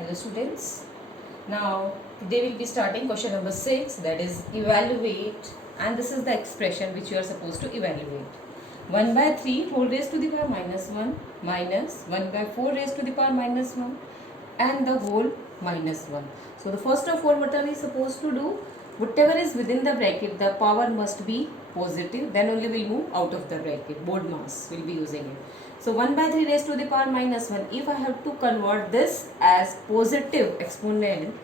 Hello students. Now today we'll be starting question number 6, that is evaluate, and this is the expression which you are supposed to evaluate. 1 by 3 whole raised to the power minus 1 minus 1 by 4 raised to the power minus 1 and the whole minus 1. So the first of all, what are we supposed to do? Whatever is within the bracket, the power must be positive, then only we'll move out of the bracket. Board mass will be using it. So 1 by 3 raised to the power minus 1. If I have to convert this as positive exponent,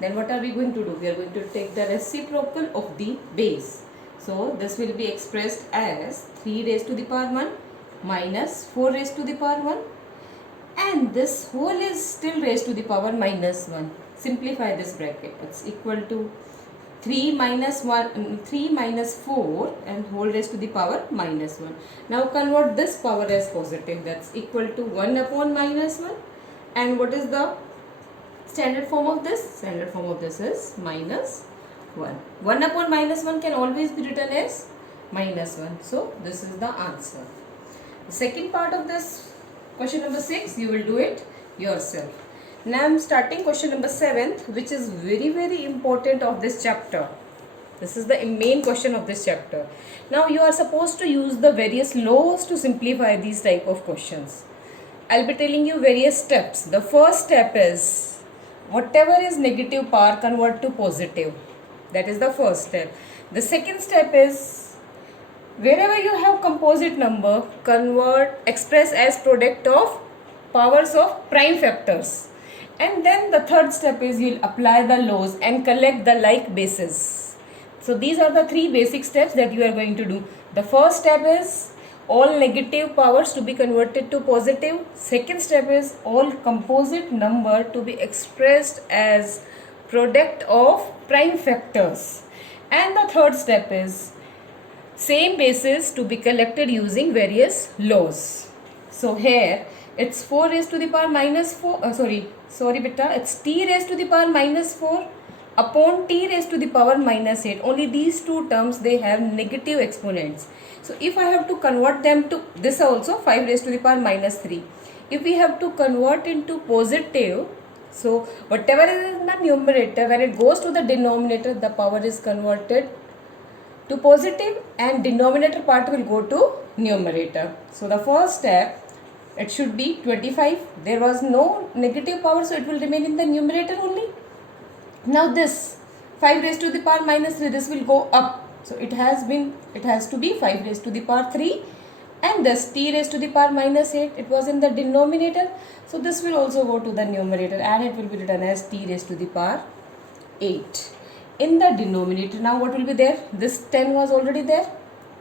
then what are we going to do? We are going to take the reciprocal of the base. So this will be expressed as 3 raised to the power 1 minus 4 raised to the power 1, and this whole is still raised to the power minus 1. Simplify this bracket. It's equal to 3 minus 4 and whole raised to the power minus 1. Now convert this power as positive. That's equal to 1 upon minus 1. And what is the standard form of this? Standard form of this is minus 1. 1 upon minus 1 can always be written as minus 1. So this is the answer. The second part of this question number 6, you will do it yourself. Now I am starting question number 7th, which is very important of this chapter. This is the main question of this chapter. Now you are supposed to use the various laws to simplify these type of questions. I will be telling you various steps. The first step is whatever is negative power convert to positive. That is the first step. The second step is wherever you have composite number, express as product of powers of prime factors. And then the third step is you'll apply the laws and collect the like bases. So these are the three basic steps that you are going to do. The first step is all negative powers to be converted to positive. Second step is all composite number to be expressed as product of prime factors. And the third step is same basis to be collected using various laws. So here it's 4 raised to the power minus 4, it's t raised to the power minus 4 upon t raised to the power minus 8. Only these two terms, they have negative exponents. So if I have to convert them to this also 5 raised to the power minus 3. If we have to convert into positive, so whatever is in the numerator, when it goes to the denominator, the power is converted to positive and denominator part will go to numerator. So the first step, it should be 25. There was no negative power, so it will remain in the numerator only. Now this 5 raised to the power minus 3, this will go up. So it has to be 5 raised to the power 3, and this t raised to the power minus 8, it was in the denominator. So this will also go to the numerator and it will be written as t raised to the power 8. In the denominator, now what will be there? This 10 was already there.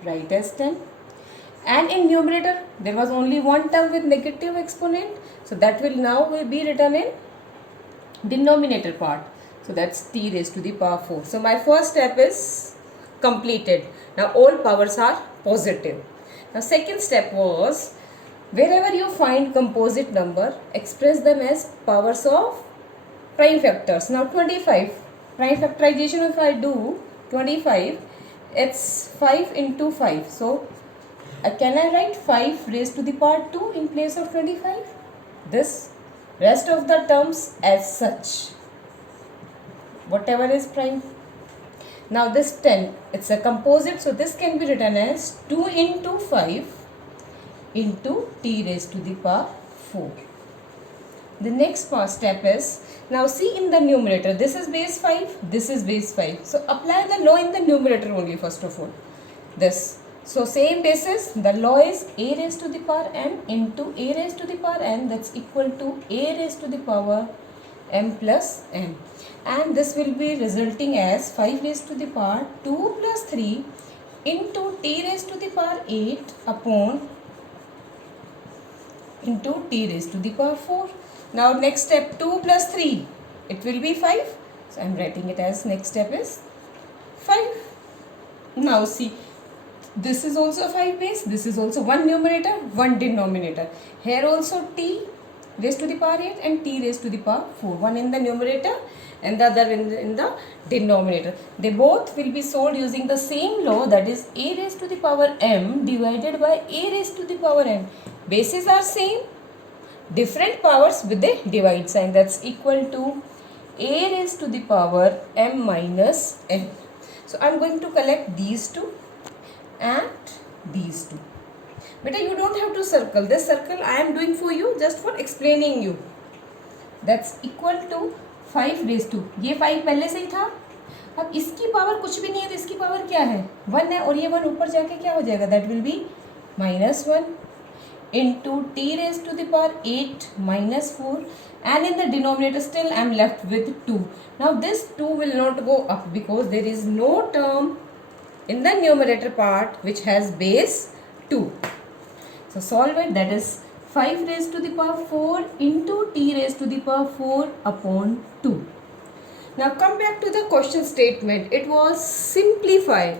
Write as 10. And in numerator, there was only one term with negative exponent. So that will now be written in denominator part. So that's t raised to the power 4. So my first step is completed. Now all powers are positive. Now second step was wherever you find composite number, express them as powers of prime factors. Now 25. Prime factorization, if I do 25, it's 5 into 5. So can I write 5 raised to the power 2 in place of 25? This rest of the terms as such, whatever is prime. Now this 10, it's a composite, so this can be written as 2 into 5 into t raised to the power 4. The next step is, now see in the numerator, this is base 5, this is base 5. So apply the law in the numerator only first of all. This. So same basis, the law is a raised to the power m into a raised to the power n, that's equal to a raised to the power m plus n. And this will be resulting as 5 raised to the power 2 plus 3 into t raised to the power 8 upon into t raised to the power 4. Now next step, 2 plus 3, it will be 5. So I am writing it as next step is 5. Now see, this is also 5 base, this is also one numerator, one denominator. Here also t raised to the power 8 and t raised to the power 4. One in the numerator and the other in the denominator. They both will be solved using the same law, that is a raised to the power m divided by a raised to the power n. Bases are same. different powers with a divide sign. That's equal to a raised to the power m minus n. So I'm going to collect these two and these two. Beta, you don't have to circle. This circle I am doing for you just for explaining you. That's equal to 5 raised to, ये 5 पहले से ही था. अब इसकी power कुछ भी नहीं है तो इसकी पावर क्या है 1 है और ये 1 ऊपर जाके क्या हो जाएगा that will be -1 into t raised to the power 8 minus 4 and in the denominator still I am left with 2. Now this 2 will not go up because there is no term in the numerator part which has base 2. So solve it, that is 5 raised to the power 4 into t raised to the power 4 upon 2. Now come back to the question statement. It was simplify.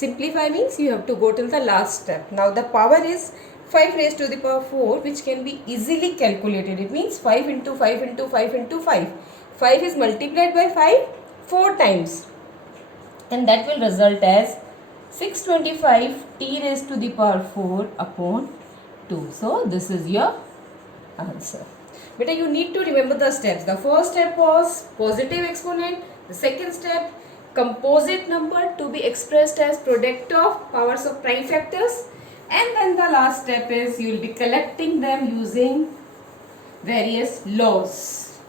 Simplify means you have to go till the last step. Now the power is 5 raised to the power 4 which can be easily calculated. It means 5 into 5 into 5 into 5. 5 is multiplied by 5 4 times and that will result as 625 t raised to the power 4 upon 2. So this is your answer. Beta, you need to remember the steps. The first step was positive exponent. The second step, composite number to be expressed as product of powers of prime factors. And then the last step is you will be collecting them using various laws.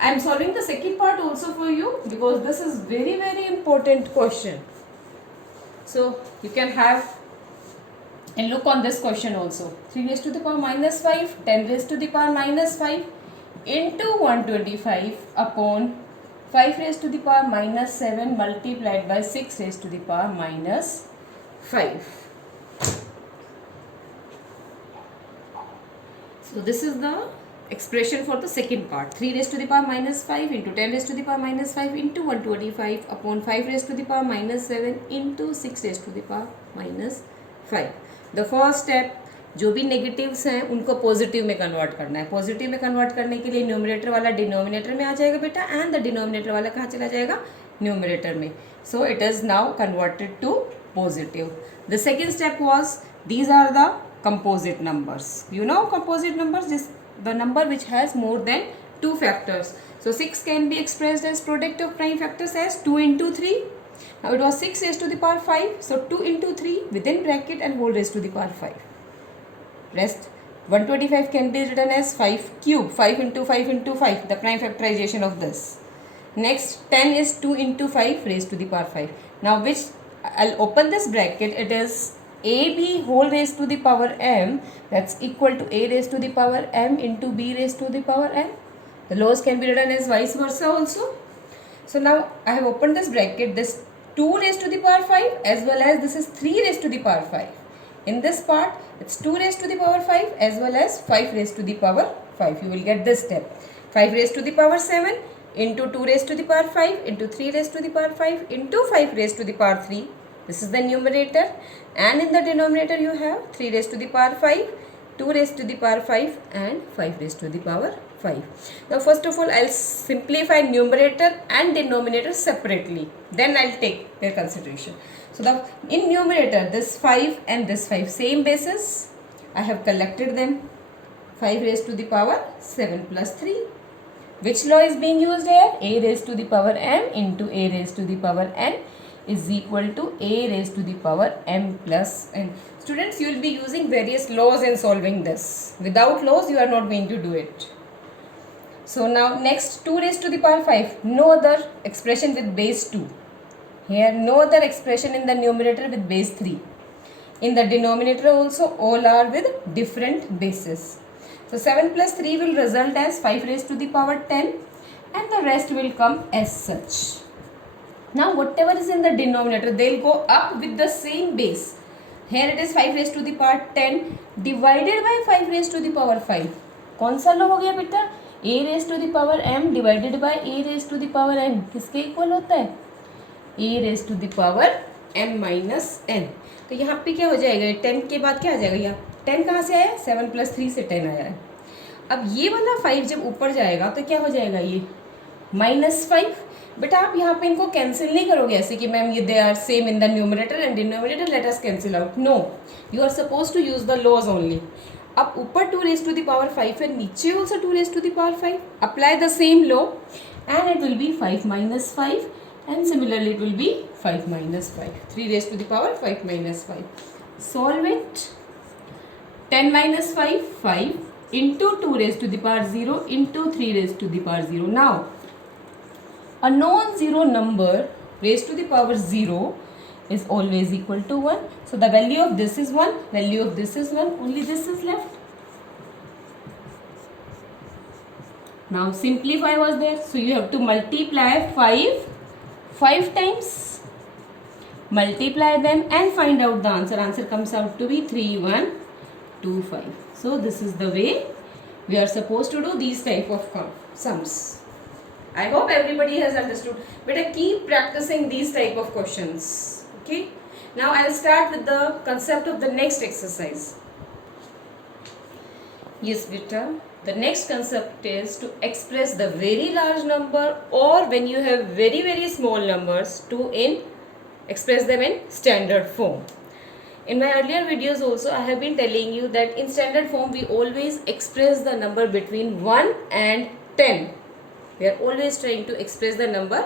I am solving the second part also for you because this is very important question. So you can have and look on this question also. 3 raised to the power minus 5, 10 raised to the power minus 5 into 125 upon 5 raised to the power minus 7 multiplied by 6 raised to the power minus 5. So this is the expression for the second part. 3 raised to the power minus 5 into 10 raised to the power minus 5 into 125 upon 5 raised to the power minus 7 into 6 raised to the power minus 5. The first step, जो भी negatives हैं उनको positive में convert करना है. Positive में convert करने के लिए न्यूमरेटर वाला डिनोमिनेटर में आ जाएगा बेटा एंड द डिनोमिनेटर वाला कहाँ चला जाएगा न्यूमरेटर में. So it is now converted to positive. The second step was these are the composite numbers. You know composite numbers is the number which has more than 2 factors. So 6 can be expressed as product of prime factors as 2 into 3. Now it was 6 raised to the power 5. So 2 into 3 within bracket and whole raised to the power 5. Rest 125 can be written as 5 cube. 5 into 5 into 5. The prime factorization of this. Next 10 is 2 into 5 raised to the power 5. Now which I'll open this bracket. It is ab whole raised to the power m, that's equal to a raised to the power m into b raised to the power m. The laws can be written as vice versa also. So now I have opened this bracket, this 2 raised to the power 5 as well as this is 3 raised to the power 5. In this part it's 2 raised to the power 5 as well as 5 raised to the power 5. You will get this step. 5 raised to the power 7 into 2 raised to the power 5 into 3 raised to the power 5 into 5 raised to the power 3. This is the numerator and in the denominator you have 3 raised to the power 5, 2 raised to the power 5 and 5 raised to the power 5. Now first of all I'll simplify numerator and denominator separately. Then I'll take their consideration. So the in numerator this 5 and this 5 same basis. I have collected them. 5 raised to the power 7 plus 3. Which law is being used here? A raised to the power m into a raised to the power n is equal to a raised to the power m plus n. Students, you will be using various laws in solving this. Without laws, you are not going to do it. So now next 2 raised to the power 5. No other expression with base 2. Here no other expression in the numerator with base 3. In the denominator also all are with different bases. So 7 plus 3 will result as 5 raised to the power 10 and the rest will come as such. Now whatever is in the denominator they will go up with the same base. Here it is 5 raised to the power 10 divided by 5 raised to the power 5. कौन सा लो हो गया बेटा? a raised to the power m divided by a raised to the power n किसके equal होता है? a raised to the power m minus n. तो यहाँ पे क्या हो जाएगा? 10 के बाद क्या आ जाएगा? यहाँ 10 कहाँ से आया? 7 plus 3 से 10 आया है. अब ये वाला 5 जब ऊपर जाएगा तो क्या हो जाएगा? ये -5. बेटा आप यहाँ पे इनको कैंसिल नहीं करोगे ऐसे कि मैम ये they are same in the numerator and denominator, let us cancel out. No, you are suppose to use the laws only. अब ऊपर 2 raised to the power 5 है, नीचे also 2 raised to the power 5. Apply the same law and it will be 5 minus 5 and similarly it will be 5 minus 5. 3 raised to the power 5 minus 5. Solve it. 10 minus 5, 5 into 2 raised to the power 0 into 3 raised to the power 0. Now, a non-zero number raised to the power 0 is always equal to 1. So, the value of this is 1, value of this is 1, only this is left. Now, simplify was there. So, you have to multiply 5 times. Multiply them and find out the answer. Answer comes out to be 3125. So, this is the way we are supposed to do these type of sums. I hope everybody has understood. Better keep practicing these type of questions. Okay. Now I will start with the concept of the next exercise. Yes, beta. The next concept is to express the very large number, or when you have very very small numbers, to express them in standard form. In my earlier videos also I have been telling you that in standard form we always express the number between 1 and 10. We are always trying to express the number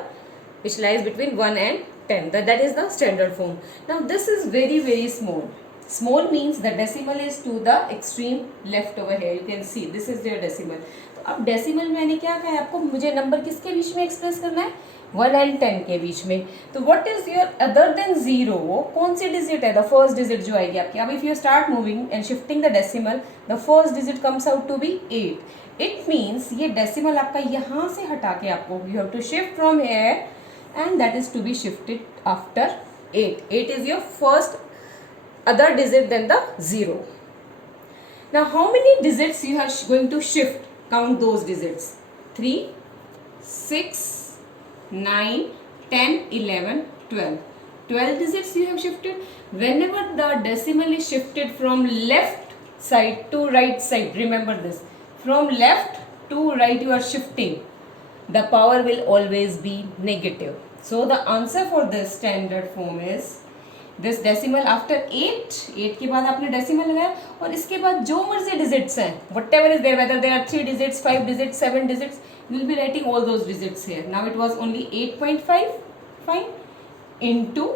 which lies between 1 and 10. That is the standard form. Now this is very very small. Small means the decimal is to the extreme left over here. You can see this is your decimal. तो अब decimal में मैंने क्या कहा है आपको, मुझे number किसके बीच में एक्सप्रेस करना है, 1 and 10 के बीच में. तो what is your other than 0, कौन सी डिजिट है, the first digit जो आएगी आपकी. अब if you start moving and shifting the decimal, the first digit comes out to be 8. It means ये decimal आपका यहाँ से हटा के आपको you have to shift from here and that is to be shifted after 8. 8 is your first other digit than the 0. Now how many digits you are going to shift? Count those digits. 3, 6, 9, 10, 11, 12. 12 digits you have shifted. Whenever the decimal is shifted from left side to right side, remember this. From left to right you are shifting. The power will always be negative. So the answer for this standard form is this decimal after 8. 8 के बाद आपने decimal लगाया और इसके बाद जो मर्जी digits हैं, whatever is there, whether there are 3 digits, 5 digits, 7 digits, you will be writing all those digits here. Now it was only 8.5, fine, into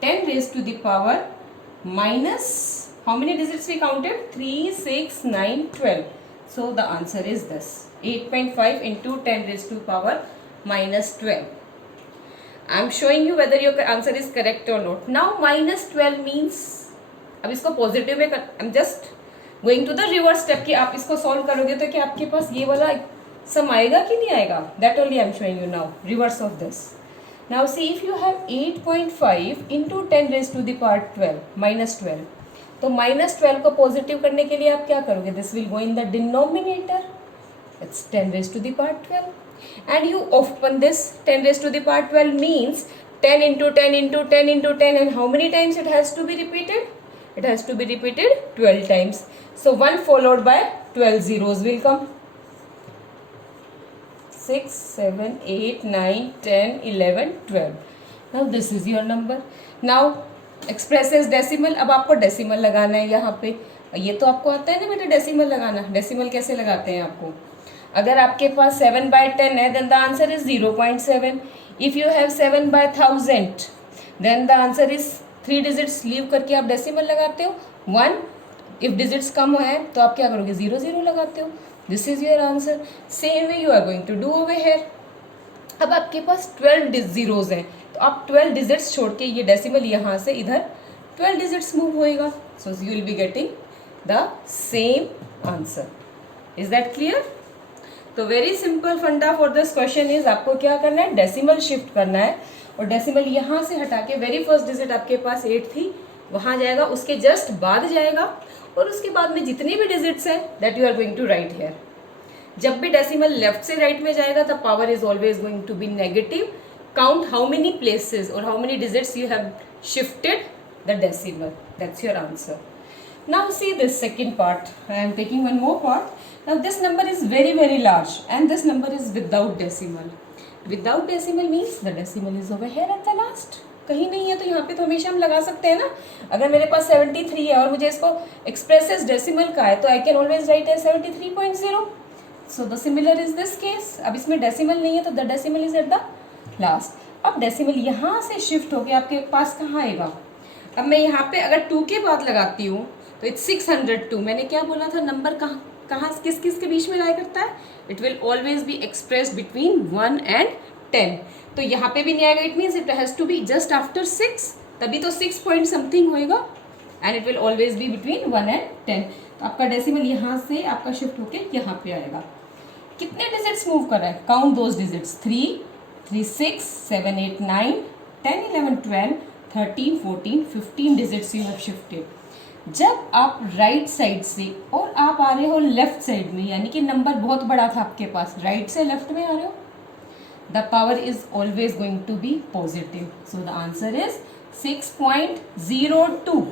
10 raised to the power minus, how many digits we counted? 3, 6, 9, 12. So the answer is this, 8.5 into 10 raised to power minus 12. I am showing you whether your answer is correct or not. Now minus 12 means, अब इसको positive में I am just going to the reverse step कि आप इसको solve करोगे तो क्या आपके पास ये वाला सम आएगा कि नहीं आएगा. That only I am showing you now, reverse of this. Now see, if you have 8.5 into 10 raised to the power 12 minus 12, तो माइनस 12 को पॉजिटिव करने के लिए आप क्या करोगे, this will go in the denominator, it's 10 raise to the power 12 and you open this. 10 raise to the power 12 means 10 into 10 into 10 into 10, and how many times it has to be repeated? It has to be repeated 12 times. So 1 followed by 12 zeros will come. 6, 7, 8, 9, 10, 11, 12. Now this is your number. Now expresses decimal. अब आपको decimal लगाना है यहाँ पे. ये तो आपको आता है ना बेटा डेसिमल लगाना. डेसिमल कैसे लगाते हैं आपको, अगर आपके पास 7/10 है then the answer is 0.7. If you have 7/1000 then the answer is 3 digits leave करके आप डेसिमल लगाते हो 1. इफ डिजिट्स कम है तो आप क्या करोगे, 0 0 लगाते हो. This is your answer. Same way you are going to do over here. अब आपके पास 12 जीरोज हैं तो आप 12 डिजिट्स छोड़ के ये डेसिमल यहाँ से इधर 12 डिजिट्स मूव होएगा. So you will be getting the same answer. Is that clear? तो वेरी सिंपल फंडा फॉर दिस क्वेश्चन इज, आपको क्या करना है, डेसिमल शिफ्ट करना है और डेसिमल यहाँ से हटा के वेरी फर्स्ट डिजिट आपके पास 8 थी वहाँ जाएगा, उसके जस्ट बाद जाएगा और उसके बाद में जितने भी डिजिट्स हैं that you are going to write here. जब भी डेसिमल लेफ्ट से राइट में जाएगा the power is always going to be negative. Count how many places और how many digits you have shifted the decimal. That's your answer. Now see this second part. I am taking one more part. Now this number is very very large and this number is without decimal. Without decimal means the decimal is over here at the last. कहीं नहीं है तो यहाँ पे तो हमेशा हम लगा सकते हैं ना। अगर मेरे पास 73 है और मुझे इसको एक्सप्रेस एज डेसिमल का है तो I can always write as 73.0. So the similar is this case. अब इसमें डेसिमल नहीं है तो the decimal is at the last. अब डेसिमल यहाँ से शिफ्ट होके आपके पास कहाँ आएगा. अब मैं यहाँ पे अगर 2 के बाद लगाती हूँ तो इट्स 602. मैंने क्या बोला था, नंबर कहाँ कहाँ किस किस के बीच में लाई करता है. It will always be express between 1 and 10. तो यहाँ पे भी नहीं आएगा. It means it has to be just after 6, तभी तो 6 पॉइंट समथिंग होएगा. And it will always be between 1 and 10. तो आपका डेसिमल यहाँ से आपका शिफ्ट होके यहाँ पे आएगा. कितने डिजिट्स मूव कर रहा है, count those digits. 3, 3, 6, 7, 8, 9, 10, 11, 12, 13, 14, 15 digits you have shifted. जब आप राइट साइड से और आप आ रहे हो लेफ्ट साइड में, यानी कि नंबर बहुत बड़ा था आपके पास, राइट से लेफ्ट में आ रहे हो, the power is always going to be positive. So the answer is 6.02.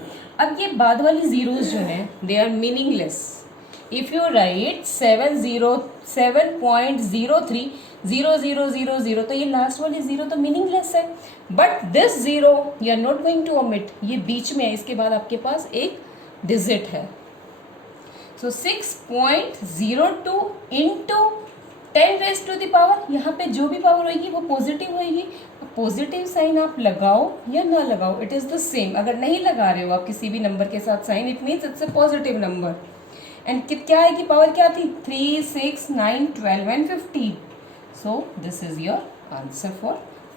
अब ये बाद वाली जीरोस जो हैं they are meaningless. If you write 7.03 0 0 0 0 तो ये लास्ट वाली जीरो तो मीनिंगलेस है. But this zero you are not going to omit. ये बीच में है, इसके बाद आपके पास एक डिजिट है. So 6.02 into 10 raise to the power. यहाँ पे जो भी पावर होगी वो पॉजिटिव होगी. पॉजिटिव साइन आप लगाओ या ना लगाओ, इट इज़ द सेम. अगर नहीं लगा रहे हो आप किसी भी नंबर के साथ sign, it means it's a positive number. And क्या है कि पावर क्या थी, 3, 6, 9, 12 and 15. So this is your answer for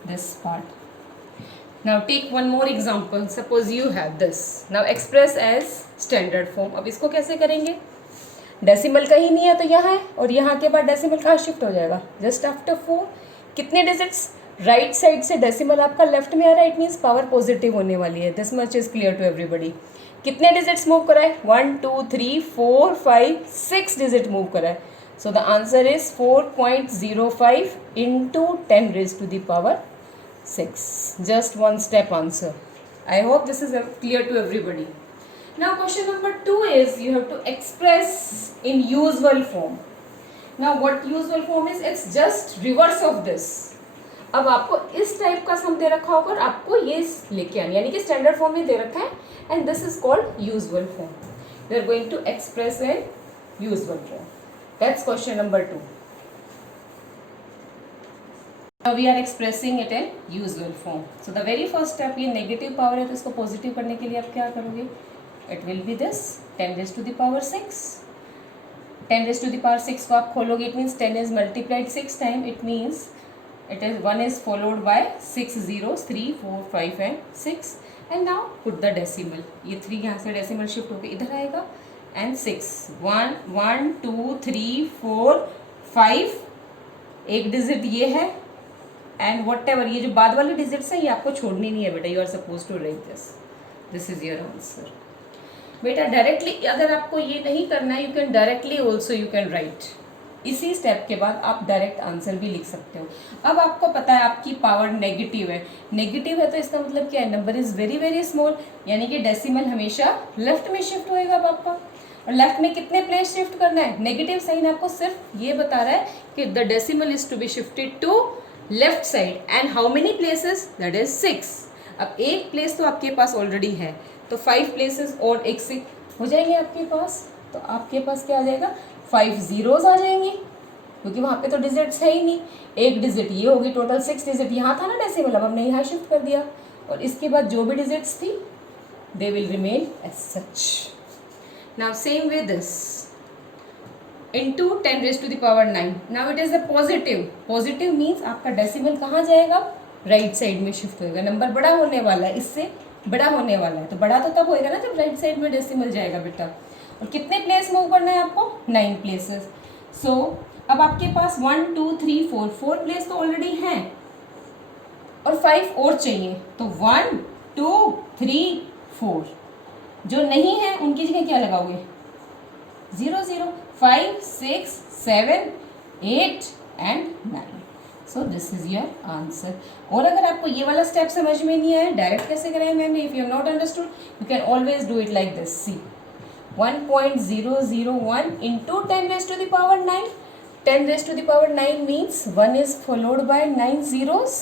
this part. Now take one more example. Suppose you have this. Now express as standard form. अब इसको कैसे करेंगे, decimal कहीं नहीं है तो यहाँ है, और यहाँ के बाद डेसिमल कहाँ शिफ्ट हो जाएगा, जस्ट आफ्टर 4. कितने डिजिट्स, राइट साइड से डेसिमल आपका लेफ्ट में आ रहा है, इट मीन्स पावर पॉजिटिव होने वाली है. This much is clear to everybody. कितने डिजिट्स मूव करा है, 1, 2, 3, 4, 5, 6 डिजिट मूव करा है. So the answer is 4.05 into 10 raise to the power 6. Just one step answer. I hope this is clear to everybody. Now question number 2 is you have to express in usual form. Now what usual form is? It's just reverse of this. अब आपको इस type का सम दे रखा होगा और आपको ये लेके आनी, यानी कि स्टैंडर्ड फॉर्म में दे रखा है, and this is called usual form. We are going to express in usual form. That's question number 2. Now we are expressing it in usual form. So the very first step, ये negative power है तो इसको positive करने के लिए आप क्या करोगे, it will be this 10 raised to the power 6. 10 raised to the power 6 को आप खोलोगे, it means 10 is multiplied 6 times. It means it is 1 is followed by 6 zeros, 3, 4, 5 and 6. And now put the decimal. ये 3 यहाँ से decimal shift होकर इधर आएगा, and 6. 1 2 3 4 5, एक डिजिट ये है, एंड वट एवर ये जो बाद वाली डिजिट्स हैं ये आपको छोड़नी नहीं है बेटा. You are suppose to write this. This is your answer बेटा. डायरेक्टली अगर आपको ये नहीं करना है, you can directly also you can write. इसी स्टेप के बाद आप डायरेक्ट आंसर भी लिख सकते हो. अब आपको पता है आपकी पावर नेगेटिव है. नेगेटिव है तो इसका मतलब क्या है, number is very very small, यानी कि डेसिमल हमेशा लेफ्ट में शिफ्ट होएगा अब आपका. और लेफ्ट में कितने प्लेस शिफ्ट करना है, नेगेटिव साइन आपको सिर्फ ये बता रहा है कि the decimal is to be shifted to left side. And how many places, that is 6. अब एक प्लेस तो आपके पास ऑलरेडी है, तो 5 प्लेसेस और एक 6 हो जाएंगे आपके पास. तो आपके पास क्या आ जाएगा, 5 zeros आ जाएंगे, क्योंकि वहाँ पे तो डिजिट्स है ही नहीं. एक डिजिट ये होगी, टोटल 6 डिजिट यहाँ था ना डेसिमल, अब हमने यहाँ शिफ्ट कर दिया, और इसके बाद जो भी डिजिट्स थी they will remain as such. Now same way this into 10 raised to the power 9. Now it is a positive. Positive means आपका डेसिमल कहाँ जाएगा, राइट साइड में शिफ्ट होएगा. नंबर बड़ा होने वाला है, इससे बड़ा होने वाला है, तो बड़ा तो तब होएगा ना जब राइट साइड में डेसिमल जाएगा बेटा. और कितने प्लेस मूव करना है आपको, 9 प्लेसेस. सो अब आपके पास 1 2 3 4 प्लेस तो ऑलरेडी हैं, और 5 और चाहिए. तो 1 2 3 4 जो नहीं है उनकी जगह क्या लगाओगे, 0 0. 5 6 7 8 and 9. So this is your answer. और अगर आपको ये वाला स्टेप समझ में नहीं आया, डायरेक्ट कैसे कराया मैंने, if you have not understood you can always do it like this. See 1.001 into 10 raised to the power 9. 10 raised to the power 9 means 1 is followed by 9 zeros.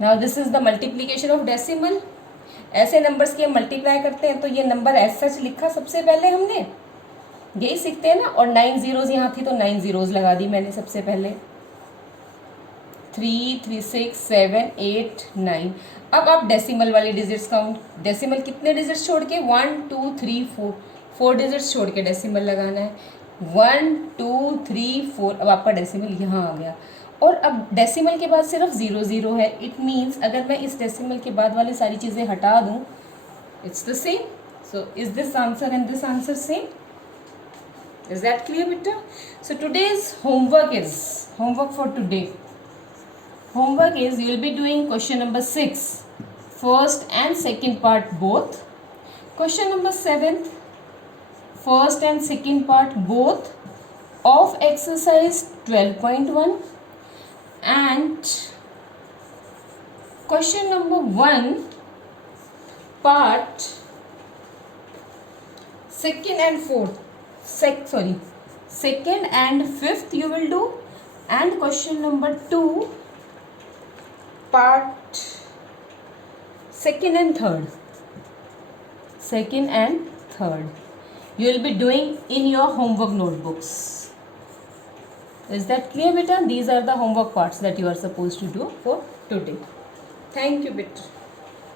Now this is the multiplication of decimal. ऐसे numbers की हम multiply करते हैं तो ये number as such लिखा सबसे पहले हमने, यही सीखते हैं ना. और 9 जीरोज यहाँ थी तो 9 जीरोज लगा दी मैंने सबसे पहले. 3, 3, 6, 7, 8, 9. अब आप डेसिमल वाले डिजिट्स काउंट. डेसिमल कितने डिजिट्स छोड़ के? 1, 2, 3, 4. 4 डिजिट्स छोड़ के डेसिमल लगाना है. 1, 2, 3, 4. अब आपका डेसिमल यहाँ आ गया. और अब डेसिमल के बाद सिर्फ 0, 0 है. इट मीन्स अगर मैं इस डेसिमल के बाद वाली सारी चीज़ें हटा दूँ, it's the same. So is this answer and this answer same? Is that clear, beta? So today's homework for today. Homework is you will be doing question number 6, first and second part both. Question number 7, first and second part both of exercise 12.1, and question number 1, part second and fourth. Second and fifth you will do, and question number 2, part second and third you will be doing in your homework notebooks. Is that clear, beta? These are the homework parts that you are supposed to do for today. Thank you, beta.